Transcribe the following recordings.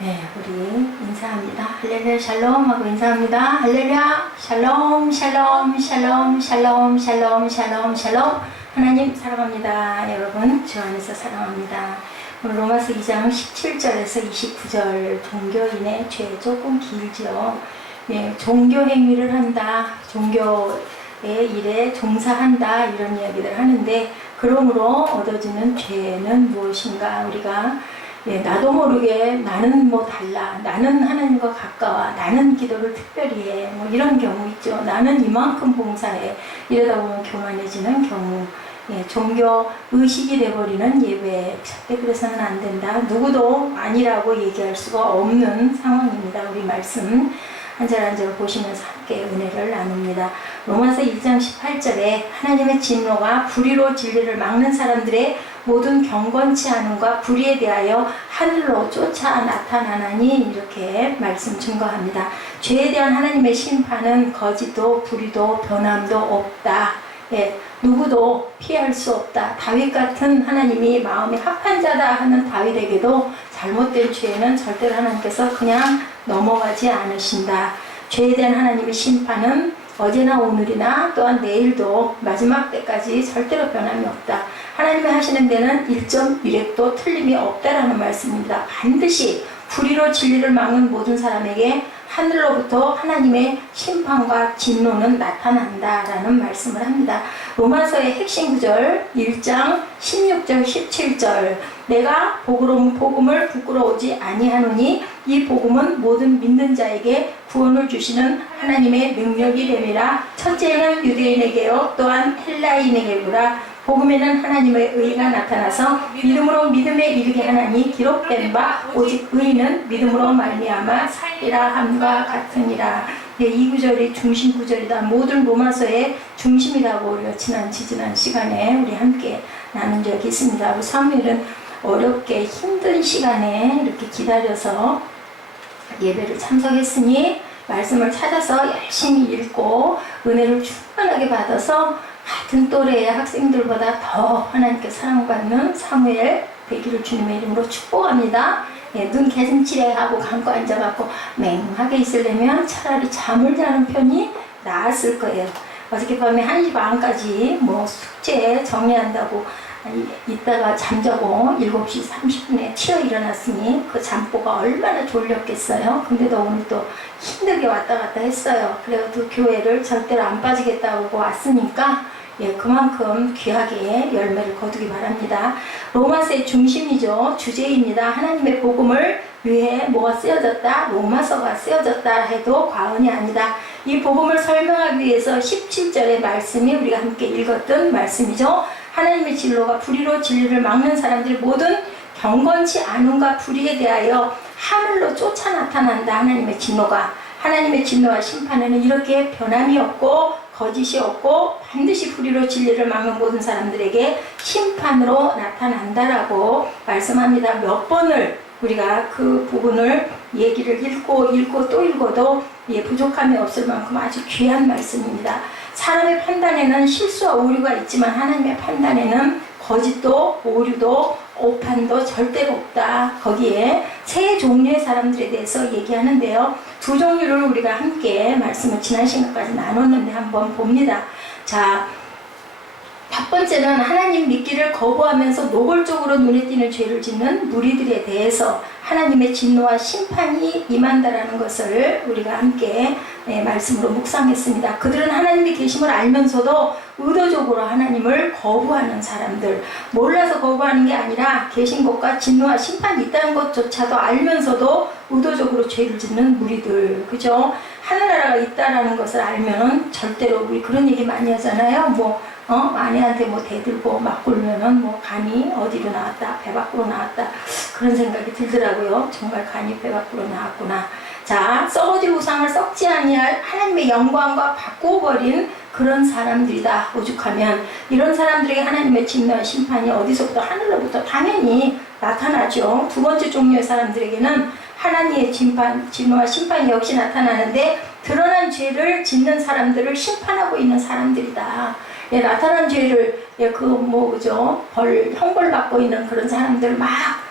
네, 우리 인사합니다. 할렐루야 샬롬 하고 인사합니다. 할렐루야 샬롬 샬롬 샬롬 샬롬 샬롬 샬롬 샬롬. 하나님 사랑합니다. 여러분 주 안에서 사랑합니다. 오늘 로마서 2장 17절에서 29절 종교인의 죄 조금 길죠. 예, 종교 행위를 한다, 종교의 일에 종사한다 이런 이야기를 하는데, 그러므로 얻어지는 죄는 무엇인가? 우리가 나도 모르게 나는 뭐 달라, 나는 하나님과 가까워, 나는 기도를 특별히 해, 뭐 이런 경우 있죠. 나는 이만큼 봉사해, 이러다 보면 교만해지는 경우, 종교 의식이 돼버리는 예배, 절대 그래서는 안 된다. 누구도 아니라고 얘기할 수가 없는 상황입니다. 우리 말씀 한 절 한 절 보시면서 함께 은혜를 나눕니다. 로마서 1장 18절에 하나님의 진노가 불의로 진리를 막는 사람들의 모든 경건치 않음과 불의에 대하여 하늘로 쫓아 나타나나니, 이렇게 말씀 증거합니다. 죄에 대한 하나님의 심판은 거짓도 불의도 변함도 없다. 누구도 피할 수 없다. 다윗 같은 하나님이 마음이 합한 자다 하는 다윗에게도 잘못된 죄는 절대로 하나님께서 그냥 넘어가지 않으신다. 죄에 대한 하나님의 심판은 어제나 오늘이나 또한 내일도 마지막 때까지 절대로 변함이 없다. 하나님이 하시는 데는 1.1획도 틀림이 없다라는 말씀입니다. 반드시 불의로 진리를 막는 모든 사람에게 하늘로부터 하나님의 심판과 진노는 나타난다라는 말씀을 합니다. 로마서의 핵심 구절 1장 16절 17절, 내가 복음을 부끄러우지 아니하노니 이 복음은 모든 믿는 자에게 구원을 주시는 하나님의 능력이 됨이라. 첫째는 유대인에게요 또한 헬라인에게구나. 복음에는 하나님의 의가 나타나서 믿음으로 믿음에 이르게 하나니 기록된 바 오직 의는 믿음으로 말미암아 살리라 함과 같으니라. 이 구절이 중심 구절이다. 모든 로마서의 중심이라고 우리가 지난 시간에 우리 함께 나눈 적이 있습니다. 우리 사무엘은 어렵게 힘든 시간에 이렇게 기다려서 예배를 참석했으니 말씀을 찾아서 열심히 읽고 은혜를 충만하게 받아서 같은 또래의 학생들보다 더 하나님께 사랑받는 사무엘 되기를 주님의 이름으로 축복합니다. 눈 개슴치레하고 감고 앉아갖고 맹하게 있으려면 차라리 잠을 자는 편이 나았을 거예요. 어저께 밤에 1시 반까지 뭐 숙제 정리한다고 이따가 잠자고 7시 30분에 튀어 일어났으니 그 잠보가 얼마나 졸렸겠어요. 근데도 오늘 또 힘들게 왔다 갔다 했어요. 그래도 교회를 절대로 안 빠지겠다고 왔으니까 그만큼 귀하게 열매를 거두기 바랍니다. 로마서의 중심이죠. 주제입니다. 하나님의 복음을 위해 뭐가 쓰여졌다? 로마서가 쓰여졌다 해도 과언이 아니다. 이 복음을 설명하기 위해서 17절의 말씀이 우리가 함께 읽었던 말씀이죠. 하나님의 진로가 불의로 진리를 막는 사람들이 모든 경건치 않음과 불의에 대하여 하늘로 쫓아 나타난다. 하나님의 진노가. 하나님의 진노와 심판에는 이렇게 변함이 없고 거짓이 없고 반드시 불의로 진리를 막는 모든 사람들에게 심판으로 나타난다라고 말씀합니다. 몇 번을 우리가 그 부분을 얘기를 읽고 또 읽어도 부족함이 없을 만큼 아주 귀한 말씀입니다. 사람의 판단에는 실수와 오류가 있지만 하나님의 판단에는 거짓도 오류도 오판도 절대로 없다. 거기에 세 종류의 사람들에 대해서 얘기하는데요. 두 종류를 우리가 함께 말씀을 지난 시간까지 나눴는데 한번 봅니다. 자, 첫 번째는 하나님 믿기를 거부하면서 노골적으로 눈에 띄는 죄를 짓는 무리들에 대해서 하나님의 진노와 심판이 임한다라는 것을 우리가 함께 말씀으로 묵상했습니다. 그들은 하나님이 계심을 알면서도 의도적으로 하나님을 거부하는 사람들, 몰라서 거부하는 게 아니라 계신 것과 진노와 심판이 있다는 것조차도 알면서도 의도적으로 죄를 짓는 무리들, 그죠? 하늘나라가 있다라는 것을 알면은 절대로 우리 그런 얘기 많이 하잖아요. 아내한테 대들고 막 굴면은 간이 어디로 나왔다, 배 밖으로 나왔다, 그런 생각이 들더라고요. 정말 간이 배 밖으로 나왔구나. 자, 썩어질 우상을 썩지 아니할 하나님의 영광과 바꾸어버린 그런 사람들이다. 오죽하면 이런 사람들에게 하나님의 진노와 심판이 어디서부터? 하늘로부터 당연히 나타나죠. 두 번째 종류의 사람들에게는 하나님의 진노와 심판이 역시 나타나는데, 드러난 죄를 짓는 사람들을 심판하고 있는 사람들이다. 나타난 죄를 형벌 받고 있는 그런 사람들 막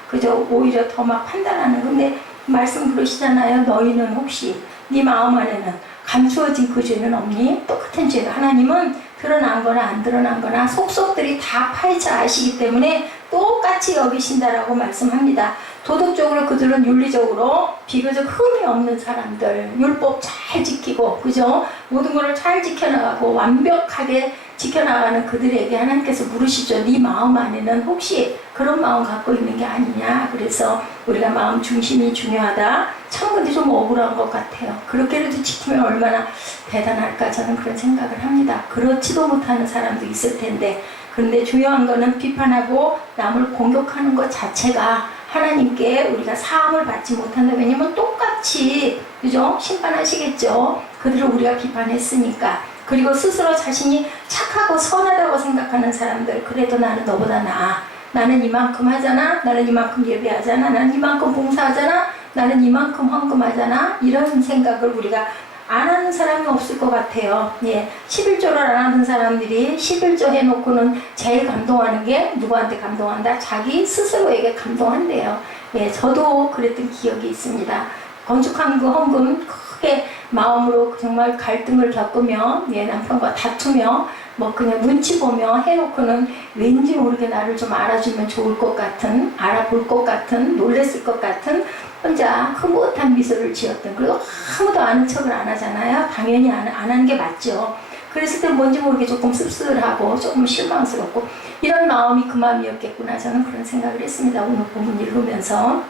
그저 오히려 더 막 판단하는. 근데 말씀 그러시잖아요. 너희는 혹시 네 마음 안에는 감추어진 그 죄는 없니? 똑같은 죄가 하나님은 드러난 거나 안 드러난 거나 속속들이 다 파헤쳐 아시기 때문에 똑같이 여기신다라고 말씀합니다. 도덕적으로 그들은 윤리적으로 비교적 흠이 없는 사람들, 율법 잘 지키고, 그죠? 모든 것을 잘 지켜나가고 완벽하게 지켜나가는 그들에게 하나님께서 물으시죠. 네 마음 안에는 혹시 그런 마음 갖고 있는 게 아니냐? 그래서 우리가 마음 중심이 중요하다. 참 근데 좀 억울한 것 같아요. 그렇게라도 지키면 얼마나 대단할까 저는 그런 생각을 합니다. 그렇지도 못하는 사람도 있을 텐데, 그런데 중요한 거는 비판하고 남을 공격하는 것 자체가 하나님께 우리가 사함을 받지 못한다. 왜냐면 똑같이, 그죠? 심판하시겠죠. 그들을 우리가 비판했으니까. 그리고 스스로 자신이 착하고 선하다고 생각하는 사람들, 그래도 나는 너보다 나아. 나는 이만큼 하잖아. 나는 이만큼 예배하잖아. 나는 이만큼 봉사하잖아. 나는 이만큼 헌금하잖아. 이런 생각을 우리가 안 하는 사람이 없을 것 같아요. 예, 11조를 안 하는 사람들이 11조 해놓고는 제일 감동하는 게 누구한테 감동한다? 자기 스스로에게 감동한대요. 예, 저도 그랬던 기억이 있습니다. 건축한 그 헌금 크게 마음으로 정말 갈등을 겪으며, 예, 남편과 다투며, 뭐 그냥 눈치 보며 해놓고는 왠지 모르게 나를 좀 알아주면 좋을 것 같은, 알아볼 것 같은, 놀랬을 것 같은 혼자 흐뭇한 미소를 지었던. 그리고 아무도 아는 척을 안 하잖아요. 당연히 안 하는 게 맞죠. 그랬을 때 뭔지 모르게 조금 씁쓸하고 조금 실망스럽고 이런 마음이 그 마음이었겠구나. 저는 그런 생각을 했습니다. 오늘 본문 읽으면서.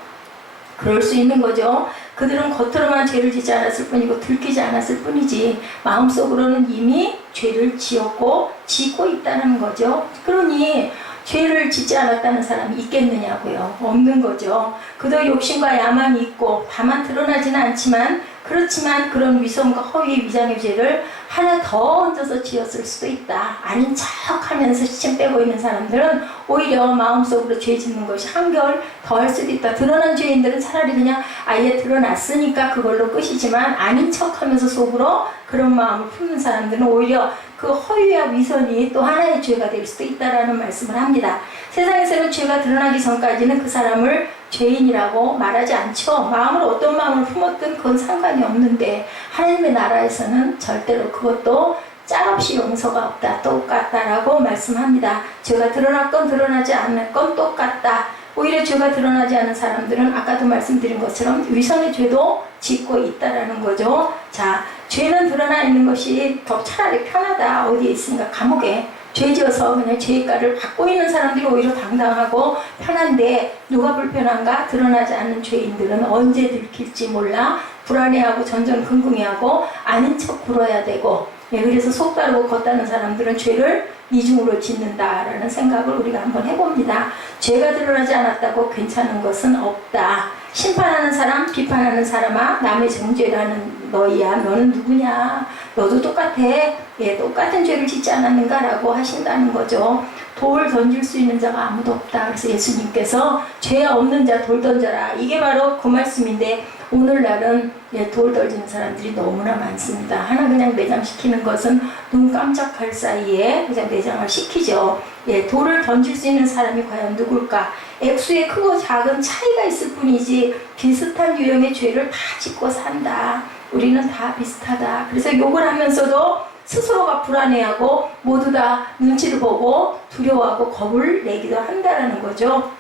그럴 수 있는 거죠. 그들은 겉으로만 죄를 짓지 않았을 뿐이고 들키지 않았을 뿐이지 마음속으로는 이미 죄를 지었고 짓고 있다는 거죠. 그러니 죄를 짓지 않았다는 사람이 있겠느냐고요. 없는 거죠. 그도 욕심과 야망이 있고 다만 드러나지는 않지만, 그렇지만 그런 위선과 허위 위장의 죄를 하나 더 얹어서 지었을 수도 있다. 아닌 척하면서 시침 빼고 있는 사람들은 오히려 마음속으로 죄 짓는 것이 한결 더 할 수도 있다. 드러난 죄인들은 차라리 그냥 아예 드러났으니까 그걸로 끝이지만, 아닌 척하면서 속으로 그런 마음을 품는 사람들은 오히려 그 허위와 위선이 또 하나의 죄가 될 수도 있다라는 말씀을 합니다. 세상에서는 죄가 드러나기 전까지는 그 사람을 죄인이라고 말하지 않죠. 마음을 어떤 마음을 품었든 그건 상관이 없는데, 하나님의 나라에서는 절대로 그것도 짤없이 용서가 없다. 똑같다라고 말씀합니다. 죄가 드러났건 드러나지 않을 건 똑같다. 오히려 죄가 드러나지 않은 사람들은 아까도 말씀드린 것처럼 위선의 죄도 짓고 있다라는 거죠. 자, 죄는 드러나 있는 것이 더 차라리 편하다. 어디에 있으니까 감옥에 죄 지어서 그냥 죄가를 받고 있는 사람들이 오히려 당당하고 편한데, 누가 불편한가? 드러나지 않는 죄인들은 언제 들킬지 몰라 불안해하고 전전긍긍해하고 아닌 척 굴어야 되고, 예, 그래서 속 다르고 겉 다른 사람들은 죄를 이중으로 짓는다라는 생각을 우리가 한번 해봅니다. 죄가 드러나지 않았다고 괜찮은 것은 없다. 심판하는 사람, 비판하는 사람아, 남의 정죄라는 너희야, 너는 누구냐? 너도 똑같아. 예, 똑같은 죄를 짓지 않았는가라고 하신다는 거죠. 돌 던질 수 있는 자가 아무도 없다. 그래서 예수님께서 죄 없는 자 돌 던져라. 이게 바로 그 말씀인데, 오늘날은 예, 돌 던지는 사람들이 너무나 많습니다. 하나 그냥 매장시키는 것은 눈 깜짝할 사이에 그냥 매장을 시키죠. 예, 돌을 던질 수 있는 사람이 과연 누굴까? 액수의 크고 작은 차이가 있을 뿐이지 비슷한 유형의 죄를 다 짓고 산다. 우리는 다 비슷하다. 그래서 욕을 하면서도 스스로가 불안해하고 모두 다 눈치를 보고 두려워하고 겁을 내기도 한다는 거죠.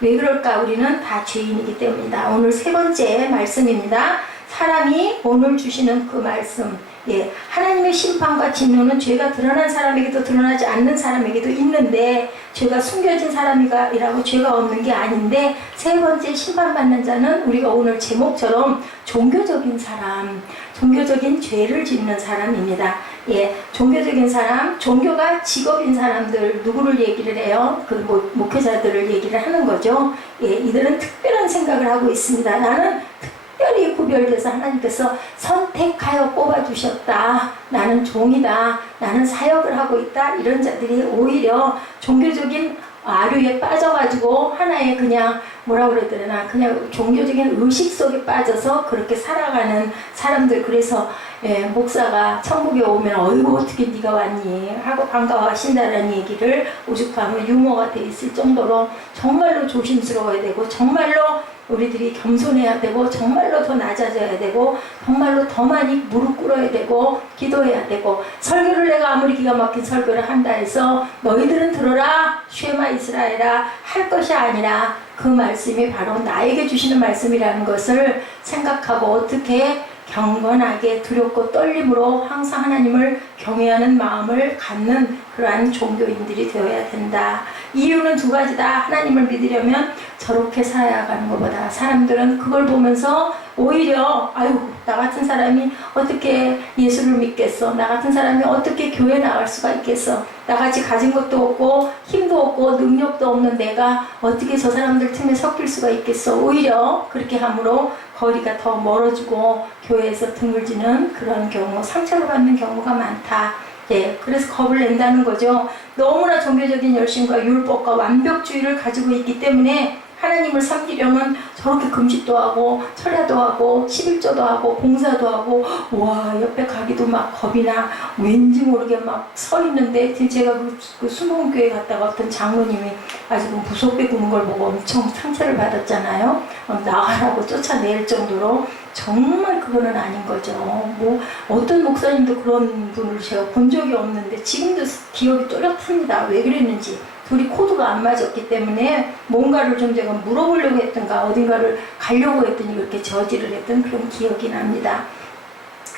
왜 그럴까? 우리는 다 죄인이기 때문이다. 오늘 세 번째 말씀입니다. 사람이 오늘 주시는 그 말씀, 예, 하나님의 심판과 진노는 죄가 드러난 사람에게도 드러나지 않는 사람에게도 있는데, 죄가 숨겨진 사람이라고 죄가 없는 게 아닌데, 세 번째 심판받는 자는 우리가 오늘 제목처럼 종교적인 사람, 종교적인 죄를 짓는 사람입니다. 예, 종교적인 사람, 종교가 직업인 사람들, 누구를 얘기를 해요? 그 목회자들을 얘기를 하는 거죠. 예, 이들은 특별한 생각을 하고 있습니다. 나는 특별히 구별돼서 하나님께서 선택하여 뽑아주셨다. 나는 종이다. 나는 사역을 하고 있다. 이런 자들이 오히려 종교적인 아류에 빠져가지고 하나의 그냥 뭐라 그래야 되나, 그냥 종교적인 의식 속에 빠져서 그렇게 살아가는 사람들. 그래서 예, 목사가 천국에 오면 어이구 어떻게 네가 왔니 하고 반가워하신다는 얘기를 오죽하면 유머가 돼 있을 정도로 정말로 조심스러워야 되고, 정말로 우리들이 겸손해야 되고 정말로 더 낮아져야 되고 정말로 더 많이 무릎 꿇어야 되고 기도해야 되고 설교를 내가 아무리 기가 막힌 설교를 한다 해서 너희들은 들어라 쉐마 이스라엘아 할 것이 아니라 그 말씀이 바로 나에게 주시는 말씀이라는 것을 생각하고 어떻게 경건하게 두렵고 떨림으로 항상 하나님을 경외하는 마음을 갖는 그러한 종교인들이 되어야 된다. 이유는 두 가지다. 하나님을 믿으려면 저렇게 살아야 하는 것보다 사람들은 그걸 보면서 오히려 아유 나 같은 사람이 어떻게 예수를 믿겠어, 나 같은 사람이 어떻게 교회 나갈 수가 있겠어, 나같이 가진 것도 없고 힘도 없고 능력도 없는 내가 어떻게 저 사람들 틈에 섞일 수가 있겠어. 오히려 그렇게 함으로 거리가 더 멀어지고 교회에서 드물지는 그런 경우, 상처를 받는 경우가 많다. 예, 그래서 겁을 낸다는 거죠. 너무나 종교적인 열심과 율법과 완벽주의를 가지고 있기 때문에 하나님을 섬기려면 저렇게 금식도 하고 철야도 하고 11조도 하고 봉사도 하고 와 옆에 가기도 막 겁이 나. 왠지 모르게 막 서 있는데 제가 그 수목교회 갔다가 어떤 장로님이 아주 무섭게 구는 걸 보고 엄청 상처를 받았잖아요. 나가라고 쫓아낼 정도로. 정말 그거는 아닌 거죠. 뭐 어떤 목사님도 그런 분을 제가 본 적이 없는데 지금도 기억이 또렷합니다. 왜 그랬는지. 둘이 코드가 안 맞았기 때문에 뭔가를 좀 제가 물어보려고 했던가 어딘가를 가려고 했더니 그렇게 저지를 했던 그런 기억이 납니다.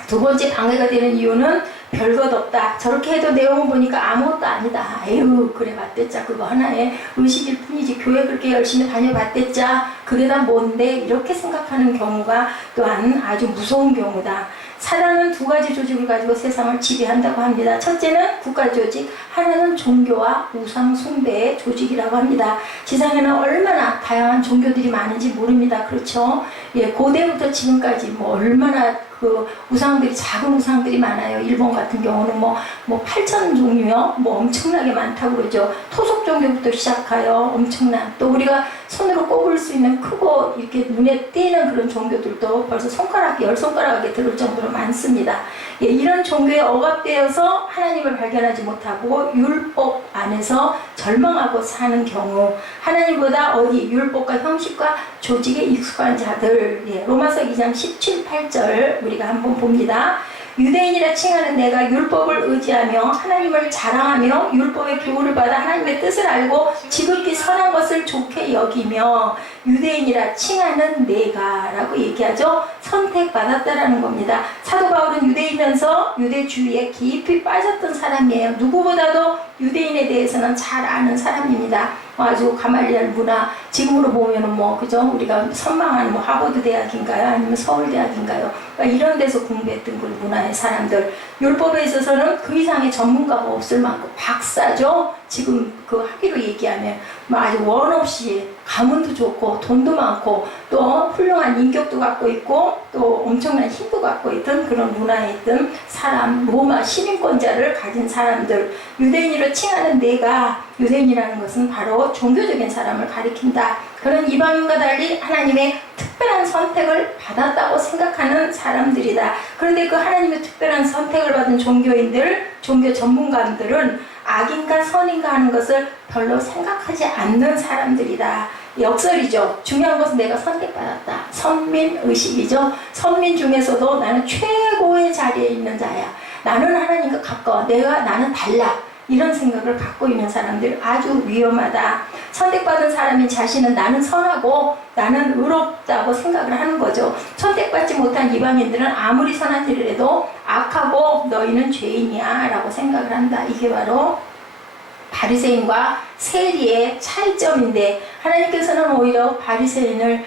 두 번째 방해가 되는 이유는 별것 없다. 저렇게 해도 내용을 보니까 아무것도 아니다. 에휴 그래 봤댔자 그거 하나의 의식일 뿐이지 교회 그렇게 열심히 다녀봤댔자 그게 다 뭔데 이렇게 생각하는 경우가 또한 아주 무서운 경우다. 사단은 두 가지 조직을 가지고 세상을 지배한다고 합니다. 첫째는 국가조직, 하나는 종교와 우상 숭배의 조직이라고 합니다. 지상에는 얼마나 다양한 종교들이 많은지 모릅니다. 그렇죠? 예, 고대부터 지금까지 뭐 얼마나 그 우상들이, 작은 우상들이 많아요. 일본 같은 경우는 뭐 8,000 종류요? 뭐 엄청나게 많다고 그러죠. 토속 종교부터 시작하여 엄청난, 또 우리가 손으로 꼽을 수 있는 크고 이렇게 눈에 띄는 그런 종교들도 벌써 손가락, 10손가락에 들을 정도로 많습니다. 예, 이런 종교에 억압되어서 하나님을 발견하지 못하고 율법 안에서 절망하고 사는 경우, 하나님보다 어디 율법과 형식과 조직에 익숙한 자들, 예, 로마서 2장 17, 8절 우리가 한번 봅니다. 유대인이라 칭하는 내가 율법을 의지하며 하나님을 자랑하며 율법의 교훈을 받아 하나님의 뜻을 알고 지극히 선한 것을 좋게 여기며 유대인이라 칭하는 내가 라고 얘기하죠. 선택받았다라는 겁니다. 사도 바울은 유대이면서 유대주의에 깊이 빠졌던 사람이에요. 누구보다도 유대인에 대해서는 잘 아는 사람입니다. 아주 가말리엘 문화, 지금으로 보면은 뭐 그죠? 우리가 선망하는 뭐 하버드 대학인가요? 아니면 서울 대학인가요? 그러니까 이런 데서 공부했던 그 문화의 사람들, 율법에 있어서는 그 이상의 전문가가 없을 만큼 박사죠. 지금 그 학위로 얘기하면 뭐 아주 원 없이 가문도 좋고 돈도 많고 또 훌륭한 인격도 갖고 있고 또 엄청난 힘도 갖고 있던 그런 문화에 있던 사람, 로마 시민권자를 가진 사람들, 유대인으로 칭하는 내가, 유대인이라는 것은 바로 종교적인 사람을 가리킨다. 그런 이방인과 달리 하나님의 특별한 선택을 받았다고 생각하는 사람들이다. 그런데 그 하나님의 특별한 선택을 받은 종교인들, 종교 전문가들은 악인가 선인가 하는 것을 별로 생각하지 않는 사람들이다. 역설이죠. 중요한 것은 내가 선택받았다. 선민의식이죠. 선민 중에서도 나는 최고의 자리에 있는 자야. 나는 하나님과 가까워. 나는 달라. 이런 생각을 갖고 있는 사람들 아주 위험하다. 선택받은 사람인 자신은 나는 선하고 나는 의롭다고 생각을 하는 거죠. 선택받지 못한 이방인들은 아무리 선한 일을 해도 악하고 너희는 죄인이야 라고 생각을 한다. 이게 바로 바리새인과 세리의 차이점인데, 하나님께서는 오히려 바리새인을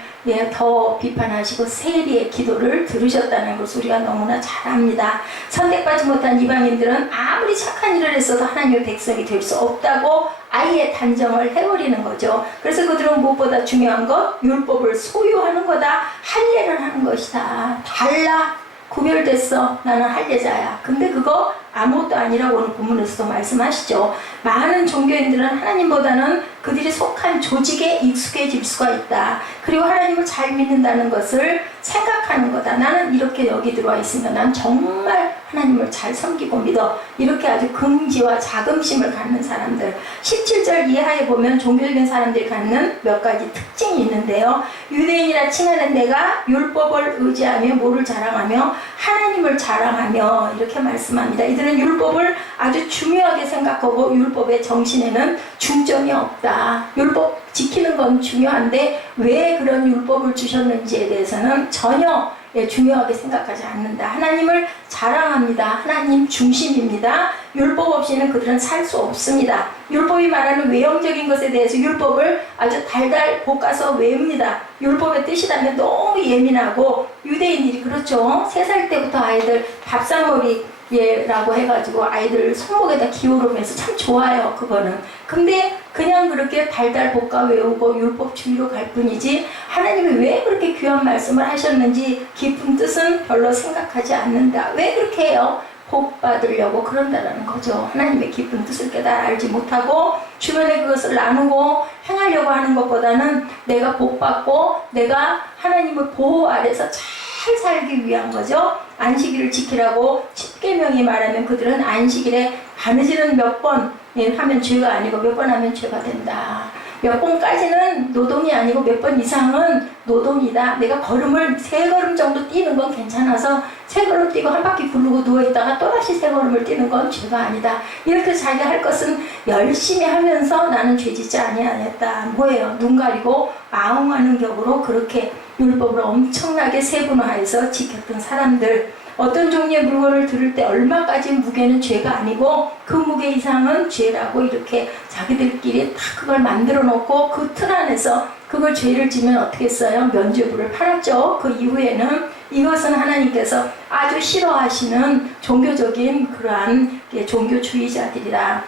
더 비판하시고 세리의 기도를 들으셨다는 것을 우리가 너무나 잘 압니다. 선택받지 못한 이방인들은 아무리 착한 일을 했어도 하나님의 백성이 될 수 없다고 아예 단정을 해버리는 거죠. 그래서 그들은 무엇보다 중요한 것, 율법을 소유하는 거다, 할례를 하는 것이다. 달라, 구별됐어, 나는 할례자야. 근데 그거 아무것도 아니라고 오늘 본문에서도 말씀하시죠. 많은 종교인들은 하나님보다는 그들이 속한 조직에 익숙해질 수가 있다. 그리고 하나님을 잘 믿는다는 것을 생각하는 거다. 나는 이렇게 여기 들어와 있으면 난 정말 하나님을 잘 섬기고 믿어. 이렇게 아주 긍지와 자긍심을 갖는 사람들. 17절 10절 이하에 보면 종교적인 사람들이 갖는 몇 가지 특징이 있는데요. 유대인이라 칭하는 내가 율법을 의지하며 뭐를 자랑하며 하나님을 자랑하며 이렇게 말씀합니다. 이들은 율법을 아주 중요하게 생각하고 율법의 정신에는 중점이 없다. 율법 지키는 건 중요한데 왜 그런 율법을 주셨는지에 대해서는 전혀 중요하게 생각하지 않는다. 하나님을 자랑합니다. 하나님 중심입니다. 율법 없이는 그들은 살 수 없습니다. 율법이 말하는 외형적인 것에 대해서 율법을 아주 달달 볶아서 외웁니다. 율법의 뜻이라면 너무 예민하고 유대인들이 그렇죠. 3살 때부터 아이들 밥상머리라고 해가지고 아이들 손목에다 기울이면서 참 좋아요. 그거는. 근데 그냥 그렇게 달달 볶아 외우고 율법 주의로 갈 뿐이지 하나님이 왜 그렇게 귀한 말씀을 하셨는지 깊은 뜻은 별로 생각하지 않는다. 왜 그렇게 해요? 복 받으려고 그런다라는 거죠. 하나님의 깊은 뜻을 깨달아 알지 못하고 주변에 그것을 나누고 행하려고 하는 것보다는 내가 복 받고 내가 하나님의 보호 아래서 잘 살기 위한 거죠. 안식일을 지키라고 10계명이 말하면 그들은 안식일에 바느질은 몇 번 하면 죄가 아니고 몇 번 하면 죄가 된다. 몇 번까지는 노동이 아니고 몇 번 이상은 노동이다. 내가 걸음을 3걸음 정도 뛰는 건 괜찮아서 3걸음 뛰고 한 바퀴 굴르고 누워있다가 또다시 3걸음을 뛰는 건 죄가 아니다. 이렇게 자기가 할 것은 열심히 하면서 나는 죄짓지 아니하였다. 뭐예요? 눈 가리고 아웅하는 격으로 그렇게 율법을 엄청나게 세분화해서 지켰던 사람들. 어떤 종류의 물건을 들을 때 얼마까지 무게는 죄가 아니고 그 무게 이상은 죄라고 이렇게 자기들끼리 다 그걸 만들어 놓고 그 틀 안에서 그걸 죄를 지면 어떻게 했어요? 면죄부를 팔았죠. 그 이후에는 이것은 하나님께서 아주 싫어하시는 종교적인 그러한 종교주의자들이라.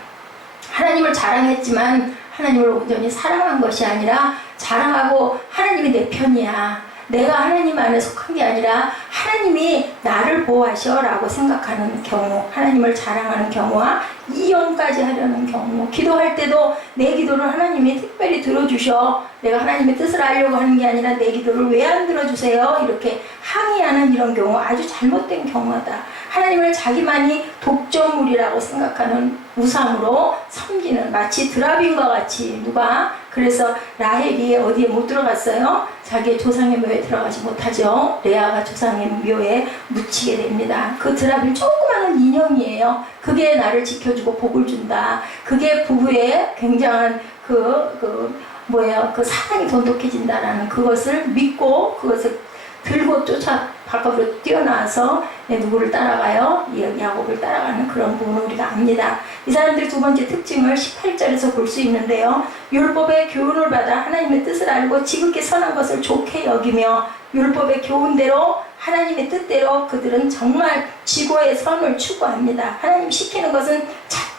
하나님을 자랑했지만 하나님을 온전히 사랑한 것이 아니라 자랑하고 하나님이 내 편이야. 내가 하나님 안에 속한 게 아니라 하나님이 나를 보호하셔 라고 생각하는 경우, 하나님을 자랑하는 경우와 이용까지 하려는 경우, 기도할 때도 내 기도를 하나님이 특별히 들어주셔. 내가 하나님의 뜻을 알려고 하는 게 아니라 내 기도를 왜 안 들어주세요? 이렇게 항의하는 이런 경우 아주 잘못된 경우다. 하나님을 자기만이 독점물이라고 생각하는 우상으로 섬기는, 마치 드라빈과 같이 누가 그래서 라헬이 어디에 못 들어갔어요? 자기의 조상의 묘에 들어가지 못하죠. 레아가 조상의 묘에 묻히게 됩니다. 그 드라빈 조그마한 인형이에요. 그게 나를 지켜주고 복을 준다. 그게 부부의 굉장한 그 사랑이 돈독해진다라는 그것을 믿고 그것을 들고 쫓아 밖으로 뛰어나와서 누구를 따라가요? 야곱을 따라가는 그런 부분을 우리가 압니다. 이 사람들의 두 번째 특징을 18절에서 볼 수 있는데요. 율법의 교훈을 받아 하나님의 뜻을 알고 지극히 선한 것을 좋게 여기며 율법의 교훈대로 하나님의 뜻대로 그들은 정말 지고의 선을 추구합니다. 하나님 시키는 것은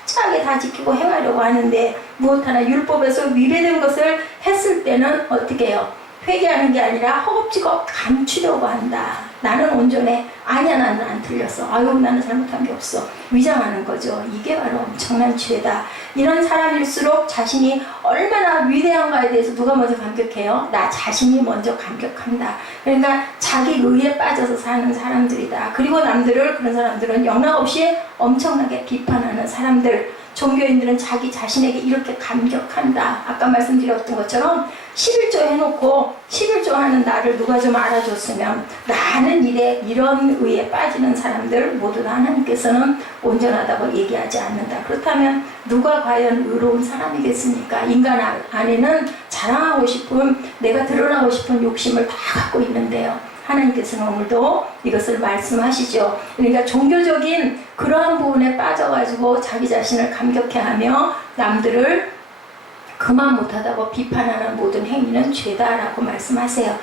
착하게 다 지키고 행하려고 하는데 무엇 하나 율법에서 위배된 것을 했을 때는 어떻게 해요? 회개하는 게 아니라 허겁지겁 감추려고 한다. 나는 온전해. 아니야, 나는 안 틀렸어. 아유, 나는 잘못한 게 없어. 위장하는 거죠. 이게 바로 엄청난 죄다. 이런 사람일수록 자신이 얼마나 위대한가에 대해서 누가 먼저 감격해요? 나 자신이 먼저 감격한다. 그러니까 자기 의에 빠져서 사는 사람들이다. 그리고 남들을, 그런 사람들은 영락없이 엄청나게 비판하는 사람들. 종교인들은 자기 자신에게 이렇게 감격한다. 아까 말씀드렸던 것처럼 11조 해놓고 11조 하는 나를 누가 좀 알아줬으면 나는 이런 의에 빠지는 사람들 모두 다 하나님께서는 온전하다고 얘기하지 않는다. 그렇다면 누가 과연 의로운 사람이겠습니까? 인간 안에는 자랑하고 싶은, 내가 드러나고 싶은 욕심을 다 갖고 있는데요. 하나님께서는 오늘도 이것을 말씀하시죠. 그러니까 종교적인 그러한 부분에 빠져가지고 자기 자신을 감격해하며 남들을 그만 못하다고 비판하는 모든 행위는 죄다라고 말씀하세요.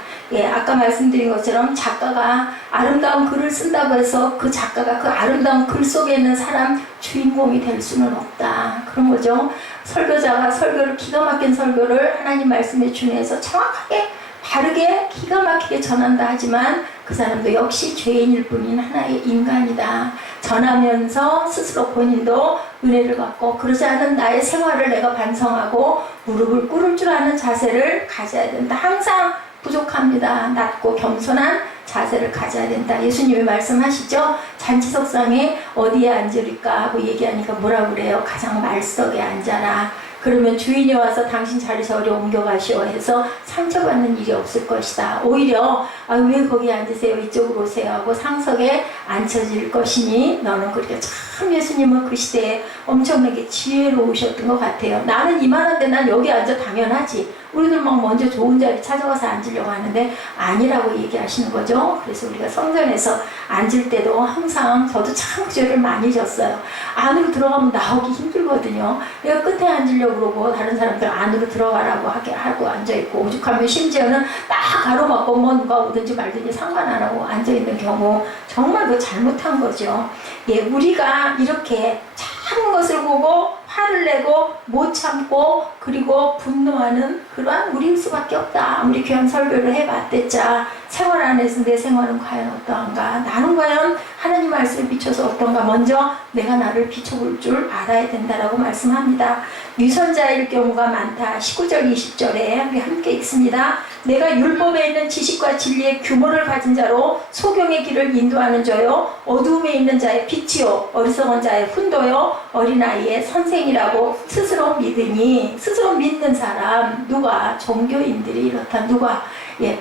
아까 말씀드린 것처럼 작가가 아름다운 글을 쓴다고 해서 그 작가가 그 아름다운 글 속에 있는 사람 주인공이 될 수는 없다. 그런 거죠. 설교자가 기가 막힌 설교를 하나님 말씀에 준해서 정확하게 바르게 기가 막히게 전한다 하지만 그 사람도 역시 죄인일 뿐인 하나의 인간이다. 전하면서 스스로 본인도 은혜를 받고 그러지 않은 나의 생활을 내가 반성하고 무릎을 꿇을 줄 아는 자세를 가져야 된다. 항상 부족합니다. 낮고 겸손한 자세를 가져야 된다. 예수님이 말씀하시죠. 잔치석상에 어디에 앉으리까 하고 얘기하니까 뭐라고 그래요? 가장 말석에 앉아라. 그러면 주인이 와서 당신 자리 저리 옮겨가시오 해서 상처받는 일이 없을 것이다. 오히려 왜 거기 앉으세요? 이쪽으로 오세요 하고 상석에 앉혀질 것이니 너는 그렇게 참 예수님은 그 시대에 엄청나게 지혜로우셨던 것 같아요. 나는 이만한데 난 여기 앉아 당연하지. 우리들 막 먼저 좋은 자리 찾아가서 앉으려고 하는데 아니라고 얘기하시는 거죠. 그래서 우리가 성전에서 앉을 때도 항상 저도 참 죄를 많이 졌어요. 안으로 들어가면 나오기 힘들거든요. 내가 끝에 앉으려고 그러고 다른 사람들 안으로 들어가라고 하고 앉아있고 오죽하면 심지어는 딱 가로막고 뭐 누가 오든지 말든지 상관 안 하고 앉아있는 경우 정말 그 잘못한 거죠. 예, 우리가 이렇게 작은 것을 보고 화를 내고 못 참고 그리고 분노하는 그러한 우리일 수밖에 없다. 아무리 귀한 설교를 해봤댔자 생활 안에서 내 생활은 과연 어떠한가? 나는 과연 하나님 말씀에 비춰서 어떤가? 먼저 내가 나를 비춰볼 줄 알아야 된다라고 말씀합니다. 유선자일 경우가 많다. 19절 20절에 우리 함께 읽습니다. 내가 율법에 있는 지식과 진리의 규모를 가진 자로 소경의 길을 인도하는 자요 어두움에 있는 자의 빛이요 어리석은 자의 훈도요 어린아이의 선생이라고 스스로 믿으니 스스로 믿는 사람 누가? 종교인들이 이렇다. 누가? 예,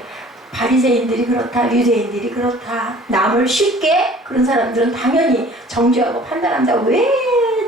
바리새인들이 그렇다. 유대인들이 그렇다. 남을 쉽게 그런 사람들은 당연히 정죄하고 판단한다. 왜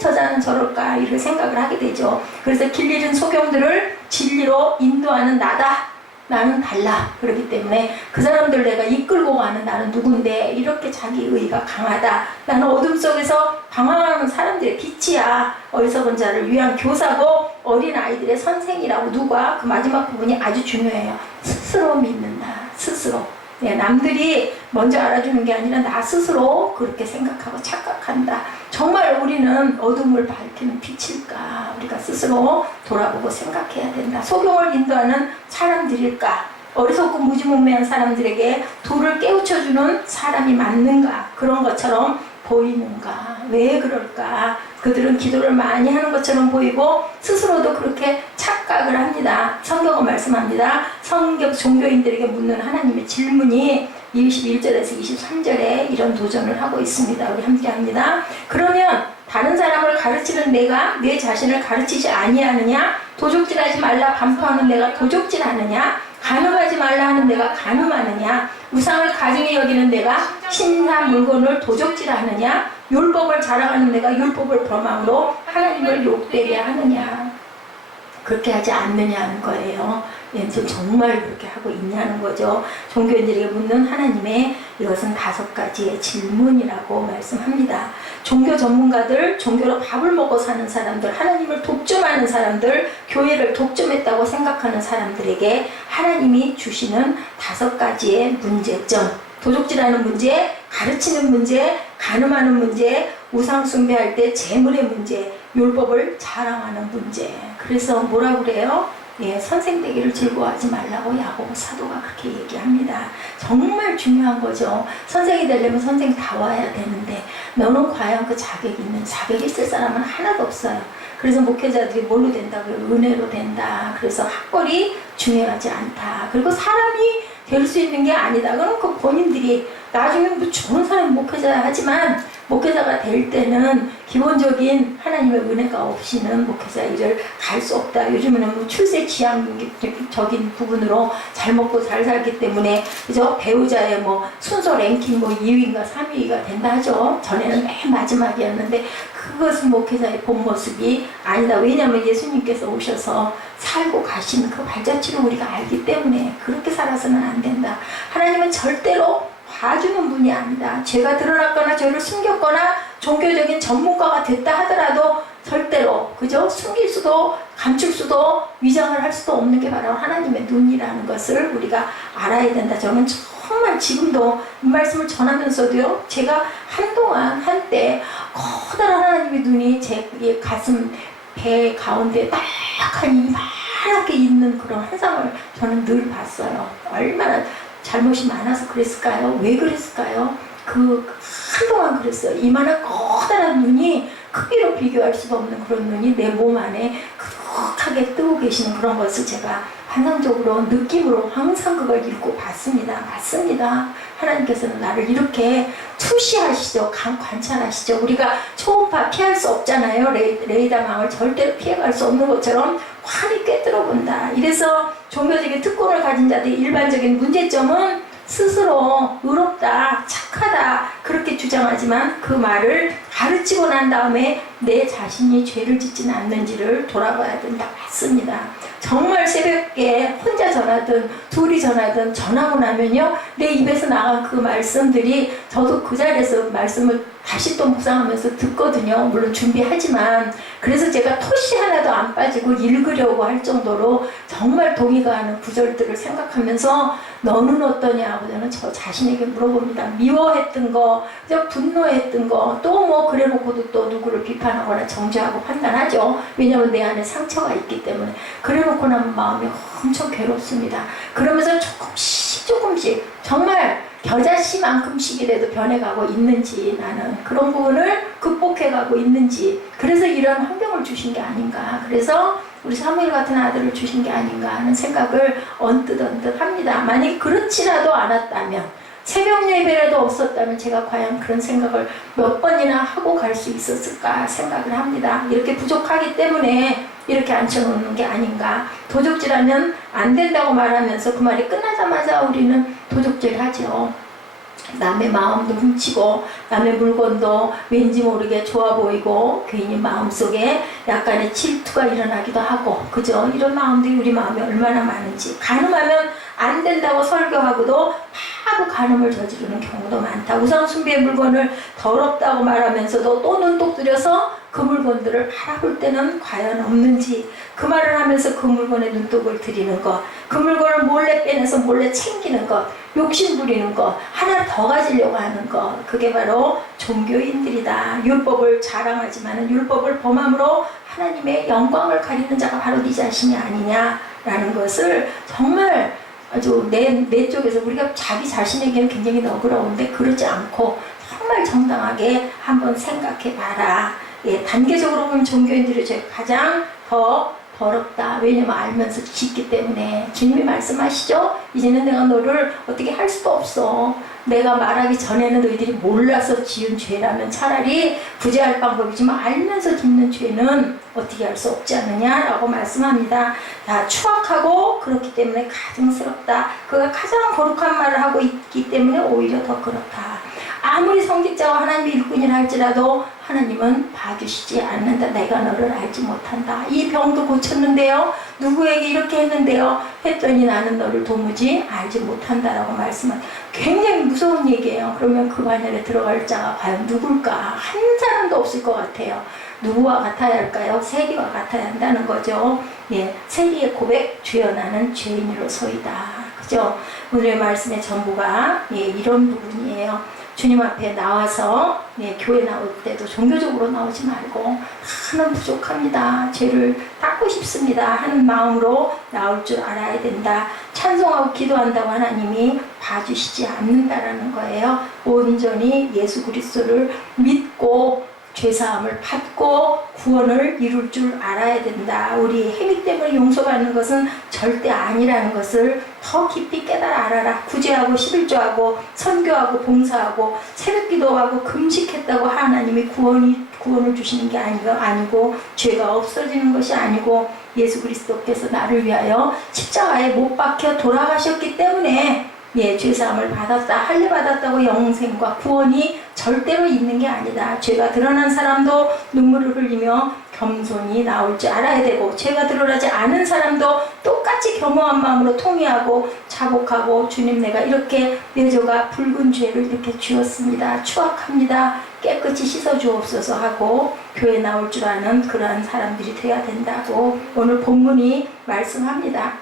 저자는 저럴까 이렇게 생각을 하게 되죠. 그래서 길 잃은 소경들을 진리로 인도하는 나다. 나는 달라. 그렇기 때문에 그 사람들 내가 이끌고 가는 나는 누군데 이렇게 자기 의가 강하다. 나는 어둠 속에서 방황하는 사람들의 빛이야. 어리석은 자를 위한 교사고 어린 아이들의 선생이라고. 누가? 그 마지막 부분이 아주 중요해요. 스스로 믿는다. 스스로. 네, 남들이 먼저 알아주는 게 아니라 나 스스로 그렇게 생각하고 착각한다. 정말 우리는 어둠을 밝히는 빛일까? 우리가 스스로 돌아보고 생각해야 된다. 소경을 인도하는 사람들일까? 어리석고 무지몽매한 사람들에게 돌을 깨우쳐주는 사람이 맞는가? 그런 것처럼 보이는가? 왜 그럴까? 그들은 기도를 많이 하는 것처럼 보이고 스스로도 그렇게 착각을 합니다. 성경은 말씀합니다. 성경 종교인들에게 묻는 하나님의 질문이 21절에서 23절에 이런 도전을 하고 있습니다. 우리 함께 합니다. 그러면 다른 사람을 가르치는 내가 내 자신을 가르치지 아니하느냐? 도적질하지 말라 반포하는 내가 도적질하느냐? 간음하지 말라 하는 내가 간음하느냐? 우상을 가증히 여기는 내가 신사 물건을 도적질하느냐? 율법을 자랑하는 내가 율법을 범함으로 하나님을 욕되게 하느냐? 그렇게 하지 않느냐는 거예요. 얘는 정말 그렇게 하고 있냐는 거죠. 종교인들에게 묻는 하나님의 이것은 5가지의 질문이라고 말씀합니다. 종교 전문가들, 종교로 밥을 먹고 사는 사람들, 하나님을 독점하는 사람들, 교회를 독점했다고 생각하는 사람들에게 하나님이 주시는 5가지의 문제점. 도적질하는 문제, 가르치는 문제, 간음하는 문제, 우상 숭배할 때 재물의 문제, 율법을 자랑하는 문제. 그래서 뭐라 그래요? 예, 선생 되기를 즐거워하지 말라고 야고보 사도가 그렇게 얘기합니다. 정말 중요한 거죠. 선생이 되려면 선생 다 와야 되는데 너는 과연 그 자격이 있는 자격이 있을 사람은 하나도 없어요. 그래서 목회자들이 뭘로 된다고요? 은혜로 된다. 그래서 학벌이 중요하지 않다. 그리고 사람이 될 수 있는 게 아니다. 그럼 그 본인들이 나중에 뭐 좋은 사람 목회자 하지만 목회자가 될 때는 기본적인 하나님의 은혜가 없이는 목회자 일을 갈 수 없다. 요즘에는 뭐 출세 지향적인 부분으로 잘 먹고 잘 살기 때문에 그죠? 배우자의 뭐 순서 랭킹 뭐 2위인가 3위가 된다 하죠. 전에는 맨 마지막이었는데 그것은 목회자의 본 모습이 아니다. 왜냐하면 예수님께서 오셔서 살고 가시는 그 발자취를 우리가 알기 때문에 그렇게 살아서는 안 된다. 하나님은 절대로 봐주는 분이 아니다. 죄가 드러났거나 죄를 숨겼거나 종교적인 전문가가 됐다 하더라도 절대로 그죠? 숨길 수도 감출 수도 위장을 할 수도 없는 게 바로 하나님의 눈이라는 것을 우리가 알아야 된다. 저는 정말 지금도 이 말씀을 전하면서도요, 제가 한동안 한때 커다란 하나님의 눈이 제 가슴 배 가운데 딱하니 이만하게 있는 그런 환상을 저는 늘 봤어요. 얼마나 잘못이 많아서 그랬을까요? 왜 그랬을까요? 한동안 그랬어요. 이만한 커다란 눈이 크기로 비교할 수도 없는 그런 눈이 내 몸 안에 그윽하게 뜨겁게 뜨고 계시는 그런 것을 제가 환상적으로 느낌으로 항상 그걸 읽고 봤습니다. 하나님께서는 나를 이렇게 투시하시죠. 관찰하시죠. 우리가 초음파 피할 수 없잖아요. 레이더망을 절대로 피해갈 수 없는 것처럼 환히 꿰뚫어 본다. 이래서 종교적인 특권을 가진 자들의 일반적인 문제점은 스스로 의롭다, 착하다 그렇게 주장하지만 그 말을 가르치고 난 다음에 내 자신이 죄를 짓지는 않는지를 돌아봐야 된다. 맞습니다. 정말 새벽에 혼자 전하든 둘이 전하든 전하고 나면요, 내 입에서 나간 그 말씀들이 저도 그 자리에서 말씀을 다시 또 묵상하면서 듣거든요. 물론 준비하지만. 그래서 제가 토시 하나도 안 빠지고 읽으려고 할 정도로 정말 동의가 하는 구절들을 생각하면서 너는 어떠냐고 저는 저 자신에게 물어봅니다. 미워했던 거, 분노했던 거, 또 뭐 그래놓고도 또 누구를 비판하거나 정죄하고 판단하죠. 왜냐하면 내 안에 상처가 있기 때문에. 그래놓고 나면 마음이 엄청 괴롭습니다. 그러면서 조금씩 정말 겨자씨만큼씩이라도 변해가고 있는지, 나는 그런 부분을 극복해가고 있는지, 그래서 이런 환경을 주신 게 아닌가, 그래서 우리 사무엘 같은 아들을 주신 게 아닌가 하는 생각을 언뜻 합니다. 만약 그렇지라도 않았다면, 새벽 예배라도 없었다면 제가 과연 그런 생각을 몇 번이나 하고 갈 수 있었을까 생각을 합니다. 이렇게 부족하기 때문에 이렇게 앉혀놓는 게 아닌가. 도적질하면 안 된다고 말하면서 그 말이 끝나자마자 우리는 도적질 하죠. 남의 마음도 훔치고 남의 물건도 왠지 모르게 좋아 보이고 괜히 마음속에 약간의 질투가 일어나기도 하고, 그죠? 이런 마음들이 우리 마음에 얼마나 많은지. 간음하면 안 된다고 설교하고도 바로 간음을 저지르는 경우도 많다. 우상숭배의 물건을 더럽다고 말하면서도 또 눈독 들여서 그 물건들을 바라볼 때는 과연 없는지, 그 말을 하면서 그 물건에 눈독을 들이는 것, 그 물건을 몰래 빼내서 몰래 챙기는 것, 욕심 부리는 것, 하나 더 가지려고 하는 것, 그게 바로 종교인들이다. 율법을 자랑하지만 율법을 범함으로 하나님의 영광을 가리는 자가 바로 네 자신이 아니냐라는 것을 정말 아주 내 쪽에서 우리가 자기 자신에게는 굉장히 너그러운데 그러지 않고 정말 정당하게 한번 생각해 봐라. 예, 단계적으로 보면 종교인들이 가장 더 더럽다. 왜냐면 알면서 짓기 때문에. 주님이 말씀하시죠? 이제는 내가 너를 어떻게 할 수도 없어. 내가 말하기 전에는 너희들이 몰라서 지은 죄라면 차라리 구제할 방법이지만 알면서 짓는 죄는 어떻게 할 수 없지 않느냐라고 말씀합니다. 다 추악하고 그렇기 때문에 가증스럽다. 그가 가장 거룩한 말을 하고 있기 때문에 오히려 더 그렇다. 아무리 성직자와 하나님의 일꾼이라 할지라도 하나님은 봐주시지 않는다. 내가 너를 알지 못한다. 이 병도 고쳤는데요, 누구에게 이렇게 했는데요 했더니 나는 너를 도무지 알지 못한다라고 말씀한, 굉장히 무서운 얘기예요. 그러면 그 반열에 들어갈 자가 과연 누굴까? 한 사람도 없을 것 같아요. 누구와 같아야 할까요? 세리와 같아야 한다는 거죠. 예, 세리의 고백, 주여 나는 죄인으로서이다. 그죠? 오늘의 말씀의 전부가 이런 부분이에요. 주님 앞에 나와서 교회 나올 때도 종교적으로 나오지 말고 나는 부족합니다. 죄를 닦고 싶습니다 하는 마음으로 나올 줄 알아야 된다. 찬송하고 기도한다고 하나님이 봐주시지 않는다라는 거예요. 온전히 예수 그리스도를 믿고 죄사함을 받고 구원을 이룰 줄 알아야 된다. 우리 행위 때문에 용서받는 것은 절대 아니라는 것을 더 깊이 깨달아 알아라. 구제하고 11조하고 선교하고 봉사하고 새벽기도하고 금식했다고 하나님이 구원을 주시는 게 아니고 죄가 없어지는 것이 아니고 예수 그리스도께서 나를 위하여 십자가에 못 박혀 돌아가셨기 때문에 죄사함을 받았다, 할례 받았다고 영생과 구원이 절대로 있는 게 아니다. 죄가 드러난 사람도 눈물을 흘리며 겸손히 나올 줄 알아야 되고, 죄가 드러나지 않은 사람도 똑같이 겸허한 마음으로 통회하고 자복하고, 주님 내가 이렇게 내 죄가 붉은 죄를 이렇게 지었습니다. 추악합니다. 깨끗이 씻어주옵소서 하고 교회 나올 줄 아는 그러한 사람들이 되어야 된다고 오늘 본문이 말씀합니다.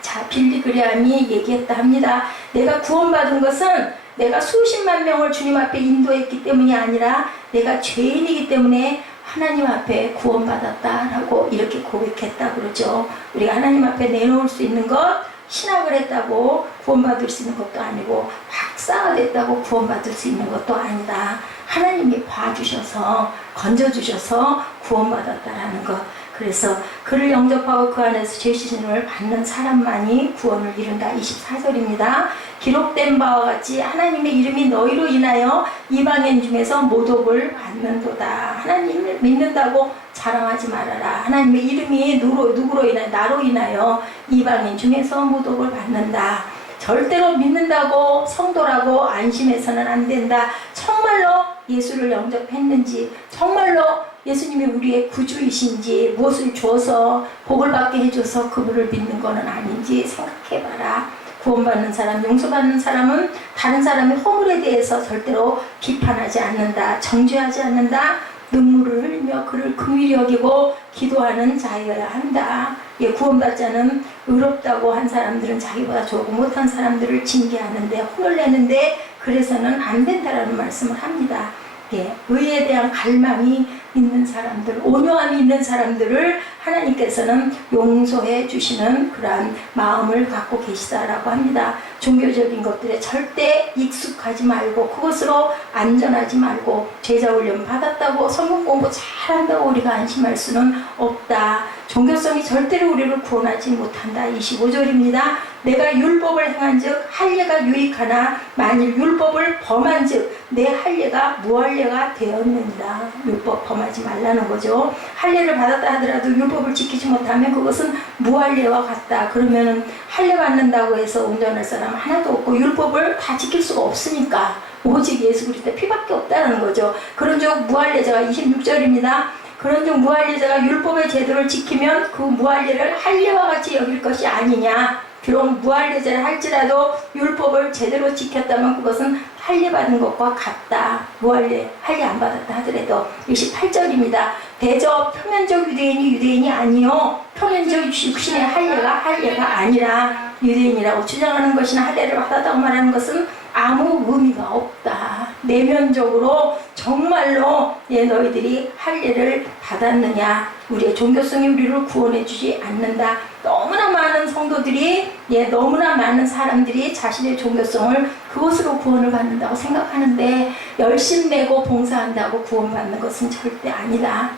자, 빌리 그레함이 얘기했다 합니다. 내가 구원받은 것은 내가 수십만 명을 주님 앞에 인도했기 때문이 아니라 내가 죄인이기 때문에 하나님 앞에 구원받았다라고 이렇게 고백했다 그러죠. 우리가 하나님 앞에 내놓을 수 있는 것, 신학을 했다고 구원받을 수 있는 것도 아니고 박사가 됐다고 구원받을 수 있는 것도 아니다. 하나님이 봐주셔서 건져주셔서 구원받았다라는 것. 그래서 그를 영접하고 그 안에서 죄 씻음을 받는 사람만이 구원을 이룬다. 24절입니다. 기록된 바와 같이 하나님의 이름이 너희로 인하여 이방인 중에서 모독을 받는도다. 하나님을 믿는다고 자랑하지 말아라. 하나님의 이름이 누구로 인하여 나로 인하여 이방인 중에서 모독을 받는다. 절대로 믿는다고 성도라고 안심해서는 안 된다. 정말로 예수를 영접했는지, 정말로 예수님이 우리의 구주이신지, 무엇을 줘서 복을 받게 해줘서 그분을 믿는 것은 아닌지 생각해봐라. 구원받는 사람, 용서받는 사람은 다른 사람의 허물에 대해서 절대로 비판하지 않는다. 정죄하지 않는다. 눈물을 흘리며 그를 긍휼히 여기고 기도하는 자여야 한다. 예, 구원받지 않은 의롭다고 한 사람들은 자기보다 조금 못한 사람들을 징계하는데, 혼을 내는데 그래서는 안 된다라는 말씀을 합니다. 예, 의에 대한 갈망이 있는 사람들, 온유함이 있는 사람들을 하나님께서는 용서해 주시는 그러한 마음을 갖고 계시다라고 합니다. 종교적인 것들에 절대 익숙하지 말고, 그것으로 안전하지 말고, 제자 훈련 받았다고 성경 공부 잘한다고 우리가 안심할 수는 없다. 종교성이 절대로 우리를 구원하지 못한다. 25절입니다. 내가 율법을 행한즉 할례가 유익하나 만일 율법을 범한즉 내 할례가 무할례가 되었느니라. 율법 범하지 말라는 거죠. 할례를 받았다 하더라도 율법을 지키지 못하면 그것은 무할례와 같다. 그러면은 할례 받는다고 해서 온전할 사람 하나도 없고 율법을 다 지킬 수가 없으니까 오직 예수 그리스도의 피밖에 없다는 거죠. 그런즉 무할례자가 26절입니다. 그런즉 무할례자가 율법의 제도를 지키면 그 무할례를 할례와 같이 여길 것이 아니냐. 비록 무할례자를 할지라도 율법을 제대로 지켰다면 그것은 할례 받은 것과 같다. 무할례, 할례 안 받았다 하더라도. 28절입니다. 대저 표면적 유대인이 유대인이 아니요 표면적 육신의 할례가 아니라 유대인이라고 주장하는 것이나 할례를 받았다고 말하는 것은 아무 의미가 없다. 내면적으로 정말로 너희들이 할례를 받았느냐, 우리의 종교성이 우리를 구원해 주지 않는다. 너무나 많은 성도들이 너무나 많은 사람들이 자신의 종교성을 그것으로 구원을 받는다고 생각하는데, 열심 내고 봉사한다고 구원받는 것은 절대 아니다.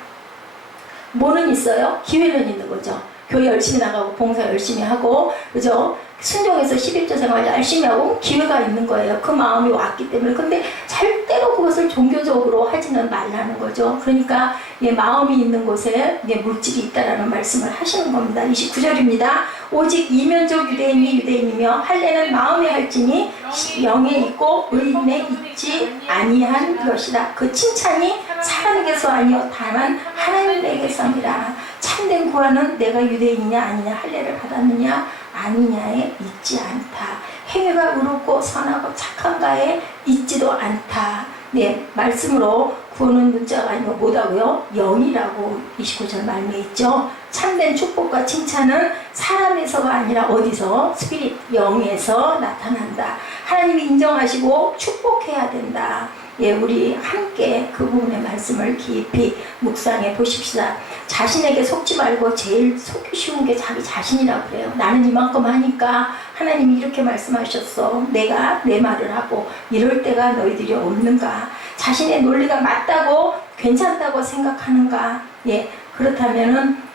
뭐는 있어요? 기회는 있는 거죠. 교회 열심히 나가고 봉사 열심히 하고, 그죠? 순종해서 11조 생활 열심히 하고 기회가 있는 거예요. 그 마음이 왔기 때문에. 근데 절대로 그것을 종교적으로 하지는 말라는 거죠. 그러니까 마음이 있는 곳에 물질이 있다라는 말씀을 하시는 겁니다. 29절입니다. 오직 이면적 유대인이 유대인이며 할례는 마음에 할지니 영에 있고 의인에 있지 아니한 것이다. 그 칭찬이 사람에게서 아니요 다만 하나님에게서니라. 참된 구원은 내가 유대인이냐 아니냐, 할례를 받았느냐 아니냐에 있지 않다. 행위가 의롭고 선하고 착한가에 있지도 않다. 말씀으로 구원은 문자가 아니고 뭐다고요? 영이라고 29절 말미에 있죠. 참된 축복과 칭찬은 사람에서가 아니라 어디서? 스피릿, 영에서 나타난다. 하나님이 인정하시고 축복해야 된다. 우리 함께 그 부분의 말씀을 깊이 묵상해 보십시다. 자신에게 속지 말고 제일 속기 쉬운 게 자기 자신이라고 그래요. 나는 이만큼 하니까 하나님이 이렇게 말씀하셨어. 내가 내 말을 하고 이럴 때가 너희들이 없는가? 자신의 논리가 맞다고 괜찮다고 생각하는가? 그렇다면은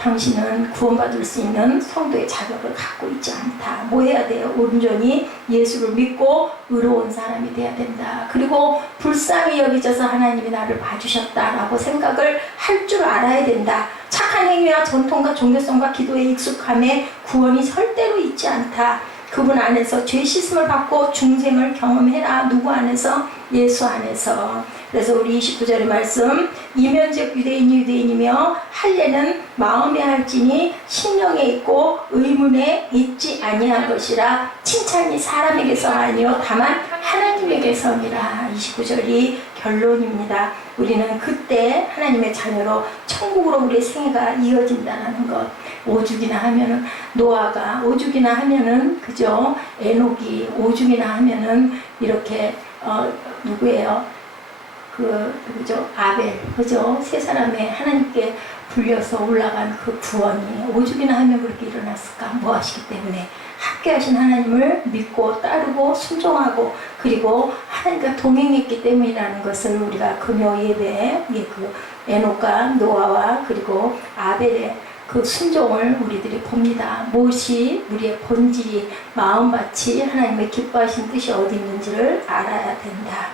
당신은 구원받을 수 있는 성도의 자격을 갖고 있지 않다. 뭐 해야 돼요? 온전히 예수를 믿고 의로운 사람이 돼야 된다. 그리고 불쌍히 여기져서 하나님이 나를 봐주셨다라고 생각을 할 줄 알아야 된다. 착한 행위와 전통과 종교성과 기도에 익숙함에 구원이 절대로 있지 않다. 그분 안에서 죄 씻음을 받고 중생을 경험해라. 누구 안에서? 예수 안에서. 그래서 우리 29절의 말씀, 이면적 유대인이 유대인이며 할례는 마음에 할지니 심령에 있고 의문에 있지 아니한 것이라. 칭찬이 사람에게서 아니요 다만 하나님에게서니라. 29절이 결론입니다. 우리는 그때 하나님의 자녀로 천국으로 우리의 생애가 이어진다는 것. 오죽이나 하면은 노아가, 오죽이나 하면은 그죠? 에녹이, 오죽이나 하면은 이렇게 누구예요? 누구죠? 아벨, 그죠? 세 사람의 하나님께 불려서 올라간 그 구원이 오죽이나 하면 그렇게 일어났을까? 뭐 하시기 때문에 함께 하신 하나님을 믿고 따르고 순종하고 그리고 하나님과 동행했기 때문이라는 것을 우리가 금요 예배에 그 에녹과 노아와 그리고 아벨의 그 순종을 우리들이 봅니다. 무엇이 우리의 본질이 마음밭이 하나님의 기뻐하신 뜻이 어디 있는지를 알아야 된다.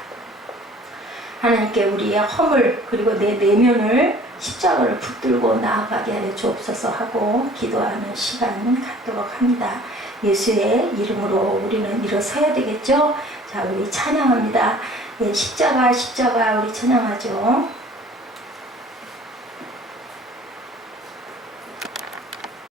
하나님께 우리의 허물 그리고 내 내면을 십자가를 붙들고 나아가게 하여 주옵소서 하고 기도하는 시간 갖도록 합니다. 예수의 이름으로 우리는 일어서야 되겠죠? 자, 우리 찬양합니다. 예, 십자가 우리 찬양하죠.